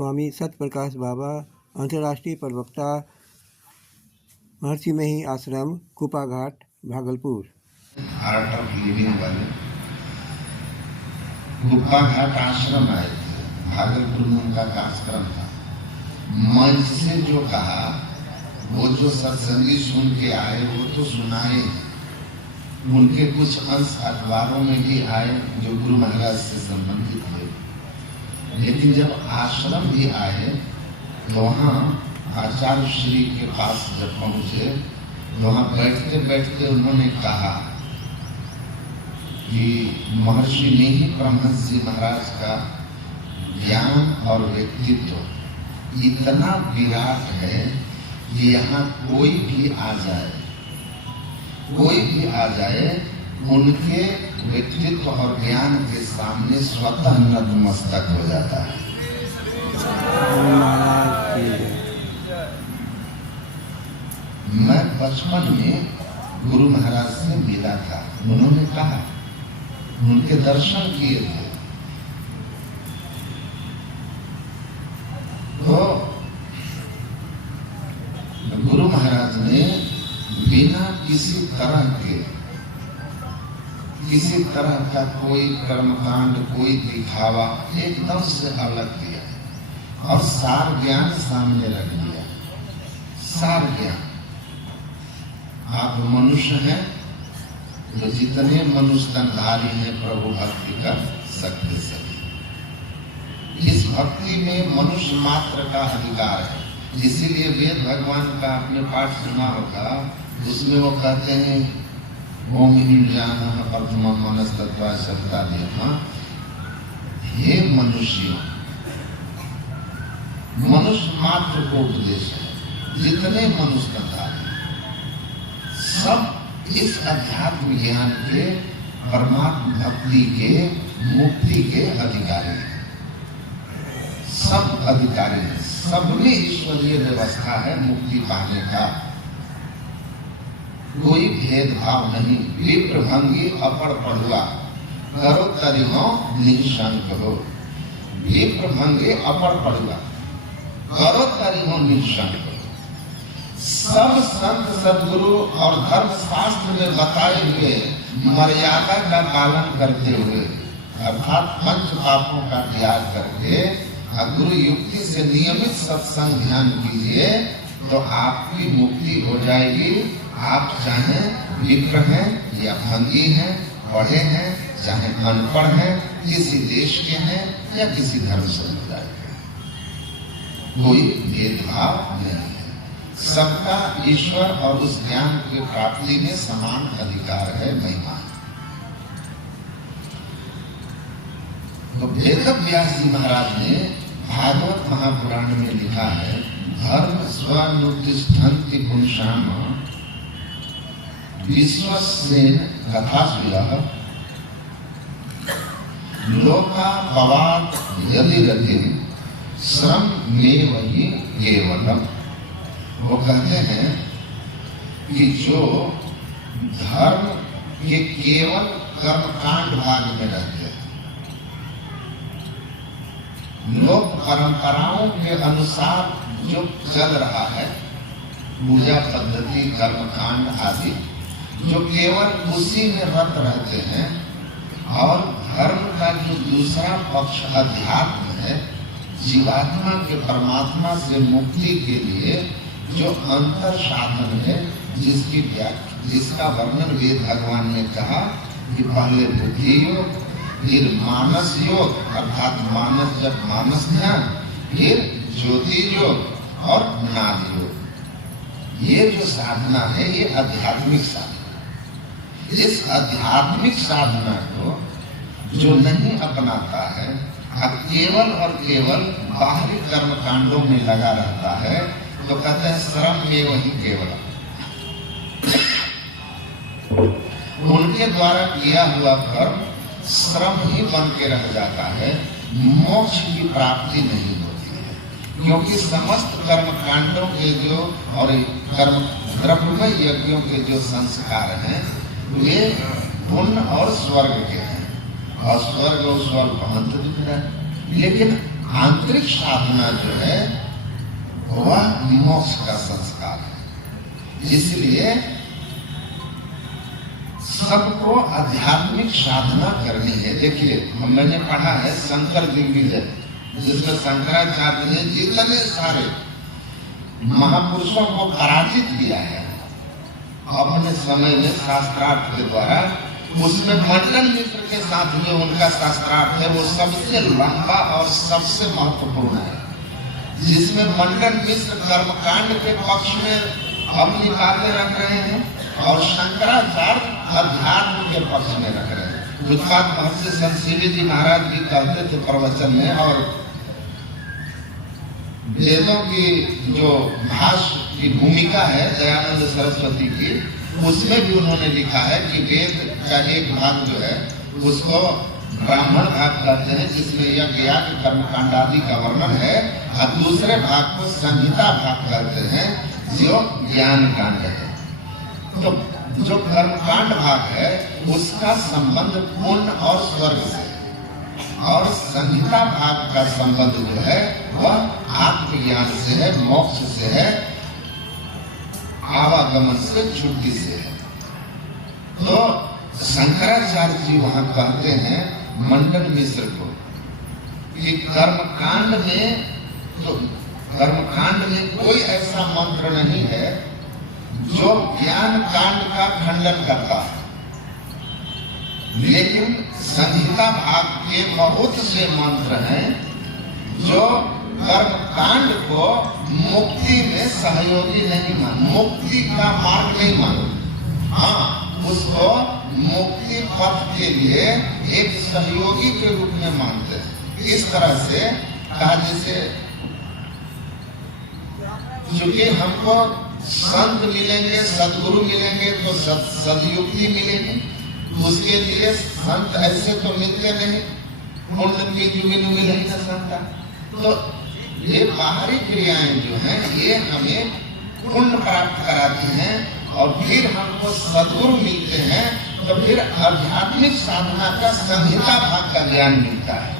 स्वामी सत्यप्रकाश बाबा, अंतर्राष्ट्रीय प्रवक्ता, महर्षिमयी आश्रम, कुपाघाट, भागलपुर। आर्ट ऑफ लिविंग वाले कुपाघाट आश्रम आए थे, भागलपुर में उनका कार्यक्रम था। मंच से जो कहा, वो जो सत्संगी सुन के आए वो तो सुनाए, उनके कुछ अंश अखबारों में भी आए जो गुरु महाराज से संबंधित थे। लेकिन जब आश्रम भी आए तो वहाँ आचार्य श्री के पास जब पहुँचे, वहाँ बैठते बैठते उन्होंने कहा कि महर्षि ने ही परमहंस जी महाराज का ज्ञान और व्यक्तित्व इतना विराट है कि यहाँ कोई भी आ जाए उनके व्यक्तित्व और ज्ञान के सामने स्वतः नतमस्तक हो जाता है। मैं बचपन में गुरु महाराज से मिला था, उन्होंने कहा, उनके दर्शन किए थे। तो गुरु महाराज ने बिना किसी तरह का कोई कर्मकांड, कोई दिखावा, एकदम से अलग दिया और सार ज्ञान सामने रख दिया। सार ज्ञान, आप मनुष्य हैं तो जितने मनुष्य तनधारी हैं प्रभु भक्ति कर सकते सभी। इस भक्ति में मनुष्य मात्र का अधिकार है। इसीलिए वेद भगवान का आपने पाठ सुना होगा, उसमें वो कहते हैं ओम ह्रीं ज्ञानः प्रथमं मनस्तत्त्वा शब्दादयः। हे मनुष्यों, मनुष्य मात्र को उपदेश है, जितने मनुष्य तनधारी सब इस अध्यात्म ज्ञान के, परमात्म भक्ति के, मुक्ति के अधिकारी हैं। सब अधिकारी हैं, सब में ईश्वरीय व्यवस्था है मुक्ति पाने का। कोई भेदभाव नहीं। विप्रभंगी अपर पढ़ुआ, करो तरिहो निशंक हो। विप्रभंगी अपर पढ़ुआ, करो तरिहो निशंक हो। सब संत सद्गुरु और धर्म शास्त्र में बताए हुए मर्यादा का पालन करते हुए, अर्थात पंच पापों का त्याग करके गुरु युक्ति से नियमित सत्संग ध्यान कीजिए तो आपकी मुक्ति हो जाएगी। आप चाहे विप्र हैं या भंगी हैं, पढ़े हैं चाहे अनपढ़ हैं, किसी देश के हैं या किसी धर्म समुदाय के, कोई भेदभाव नहीं है। सबका ईश्वर और उस ज्ञान की प्राप्ति में समान अधिकार है, महिमा है। तो वेद व्यास जी महाराज ने भागवत महापुराण में लिखा है, धर्म स्वनुतिष्ठन्ति पुंसाम विश्वस्येन कथासुयः लोका पवाद यदि रति श्रम में वही केवलम। वो कहते हैं कि जो धर्म के केवल कर्मकांड भाग में रहते हैं, लोक परंपराओं के अनुसार जो चल रहा है, पूजा पद्धति, कर्मकांड आदि, जो केवल उसी में रत रहते हैं, और धर्म का जो दूसरा पक्ष अध्यात्म है, जीवात्मा के परमात्मा से मुक्ति के लिए जो अंतर साधन है, जिसका वर्णन वेद भगवान ने कहा कि पहले बुद्धि योग, फिर मानस योग, अर्थात मानस जब मानस ध्यान, फिर ज्योति योग और नाद योग। ये जो साधना है ये आध्यात्मिक साधना। इस आध्यात्मिक साधना को जो नहीं अपनाता है, केवल और केवल बाहरी कर्म कांडों में लगा रहता है, तो कहते हैं श्रम में वही केवल, उनके द्वारा किया हुआ कर्म श्रम ही बन के रह जाता है, मोक्ष की प्राप्ति नहीं होती है। क्योंकि समस्त कर्म कांडों के जो और कर्म द्रव्यमय यज्ञों के जो संस्कार हैं, वे पुण्य और स्वर्ग के हैं, और स्वर्ग और स्वल्प अंत दिख रहा है। लेकिन आंतरिक साधना जो है वह मोक्ष का संस्कार है। इसलिए सबको आध्यात्मिक साधना करनी है। देखिए, मैंने पढ़ा है शंकर दिग्विजय, जिसमें शंकराचार्य ने जितने सारे महापुरुषों को पराजित किया है अपने समय में शास्त्रार्थ के द्वारा, उसमें मंडन मिश्र के साथ में उनका शास्त्रार्थ है वो सबसे लंबा और सबसे महत्वपूर्ण है, जिसमें मंडन मिश्र कर्मकांड के पक्ष में अपनी बातें रख रहे हैं और शंकराचार्य अध्यात्म के पक्ष में रख रहे हैं। उत्पाद महर्षि संत सीवी जी महाराज भी कहते थे प्रवचन में, और वेदों की जो भाष्य की भूमिका है दयानंद सरस्वती की, उसमें भी उन्होंने लिखा है कि वेद का एक भाग जो है उसको ब्राह्मण भाग कहते हैं, जिसमें यज्ञ याग कर्मकांड आदि का वर्णन है, और दूसरे भाग को संहिता भाग कहते हैं जो ज्ञान कांड है। तो जो कर्मकांड भाग है उसका संबंध पुण्य और स्वर्ग से, और संहिता भाग का संबंध जो है वह आत्मज्ञान से है, मोक्ष से है, आवागमन से, छुट्टी से है। तो शंकराचार्य जी वहां कहते हैं मंडन मिश्र को कि कर्मकांड में कोई ऐसा मंत्र नहीं है जो ज्ञान कांड का खंडन करता है, लेकिन संहिता भाग के बहुत से मंत्र हैं जो कर्म कांड को मुक्ति में सहयोगी नहीं मान, मुक्ति का मार्ग नहीं मान, हाँ उसको मुक्ति पथ के लिए एक सहयोगी के रूप में मानते हैं। इस तरह से कहा, जैसे क्योंकि हमको संत मिलेंगे, सदगुरु मिलेंगे तो सदयुक्ति मिलेगी, उसके लिए संत ऐसे तो मिलते नहीं, मिले ही ना संत। तो ये बाहरी क्रियाएं जो हैं ये हमें पुण्य प्राप्त कराती हैं, और फिर हमको सदगुरु मिलते हैं तो फिर आध्यात्मिक साधना का संहिता भाग का ज्ञान मिलता है।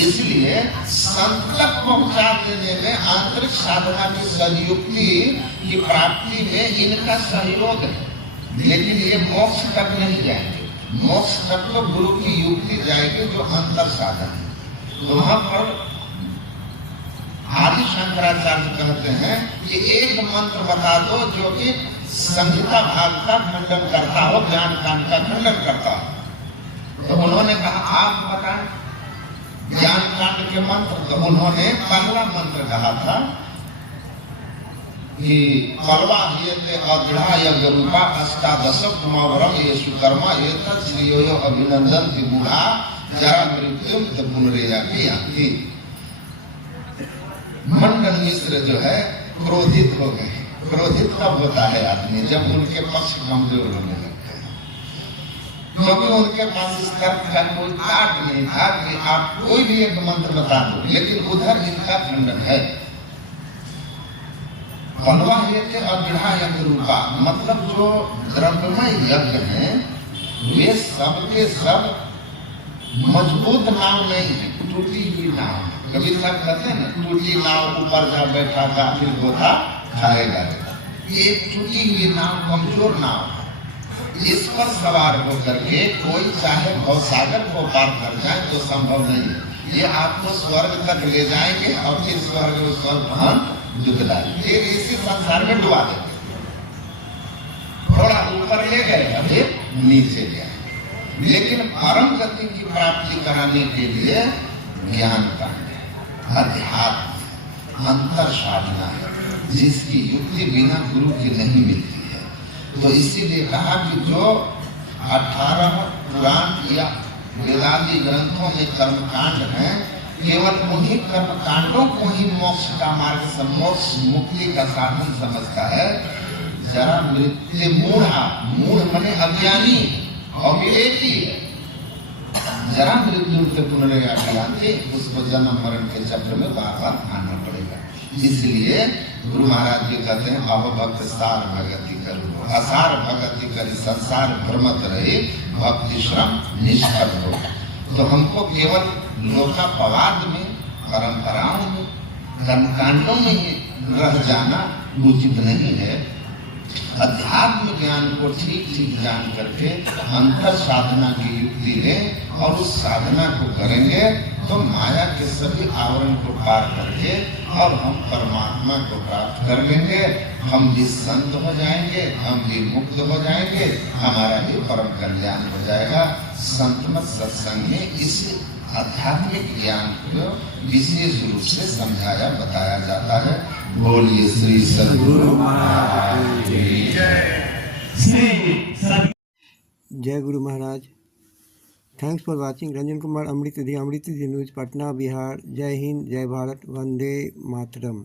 इसलिए संत तक पहुंचा देने में, आंतरिक साधना की सदयुक्ति की प्राप्ति में इनका सहयोग है, लेकिन ये मोक्ष तक नहीं जाएंगे। मोक्ष तक तो गुरु की युक्ति जाएगी जो अंतर साधन है। तो वहां पर आदि शंकराचार्य कहते हैं कि एक मंत्र बता दो जो कि संहिता भाग का खंडन करता हो, ज्ञान कांड का खंडन करता हो। तो उन्होंने कहा आप बताएं ज्ञान कांड के मंत्र। तो उन्होंने पहला मंत्र कहा था कि कलवा हियते अग्रहा यज्ञरूपा अष्टादशक कुमावरम येषु कर्मा एतत् श्रीयो अभिनंदन की बूढ़ा जरा मृत्युम तो पुनरेया की आती। मंडन मिश्र जो है क्रोधित हो गए। क्रोधित कब होता है आदमी? जब उनके पक्ष कमजोर होने लगते हैं, क्योंकि उनके पास इस तर्क का कोई काट नहीं था कि आप कोई भी एक मंत्र बता दो, लेकिन उधर इनका खंडन है। कलवा हेते अग्रहा यज्ञरूपा, मतलब जो द्रव्यमय यज्ञ है वे सबके सब मजबूत नाव नहीं है, टूटी हुई नाव। कभी सब कहते हैं ना, टूटी नाव ऊपर जा बैठा था फिर गोता खाएगा। ये टूटी हुई नाव कमजोर नाव है, इस पर सवार होकर के कोई चाहे भवसागर को पार कर जाए तो संभव नहीं है। ये आपको स्वर्ग तक ले जाएंगे और फिर स्वर्ग दुखदाई फिर इसी संसार में डुबा देंगे। थोड़ा ऊपर ले गए फिर नीचे गए, लेकिन परम गति की प्राप्ति कराने के लिए ज्ञान कांड है, अध्यात्म अंतर साधना है, जिसकी युक्ति बिना गुरु की नहीं मिलती है। तो इसीलिए कहा कि जो 18 पुराण या वेदांती ग्रंथों में कर्मकांड हैं, केवल उन्हीं कर्मकांडों को ही मोक्ष का मार्ग, मोक्ष मुक्ति का साधन समझता है। जरा मृत्यु मूढ़ मने अज्ञानी और विवेकी है, जरा मृत्यु से पुनर्याति, उसको जन्म मरण के चक्र में बार बार आना पड़ेगा। इसलिए गुरु महाराज जी कहते हैं अहो भक्त सार भगति करो, असार भगति करी संसार भ्रमत रहे, भक्ति श्रम निष्फल हो। तो हमको केवल लोकापवाद में परंपराओं में, कर्मकांडों में ही रह जाना उचित नहीं है। अध्यात्म ज्ञान को ठीक ठीक जान करके अंतर साधना की युक्ति लें और उस साधना को करेंगे तो माया के सभी आवरण को पार करके और हम परमात्मा को प्राप्त कर लेंगे। हम भी संत हो जाएंगे, हम भी मुक्त हो जाएंगे, हमारा भी परम कल्याण हो जाएगा। संत मत सत्संग में इस आध्यात्मिक ज्ञान को विशेष रूप से समझाया बताया जाता है। बोलिए श्री सद्गुरु महाराज की जय। जय गुरु महाराज। Thanks for watching. Ranjan Kumar, Amrit the news, Patna, Bihar. जय हिंद, जय भारत, वंदे मातरम।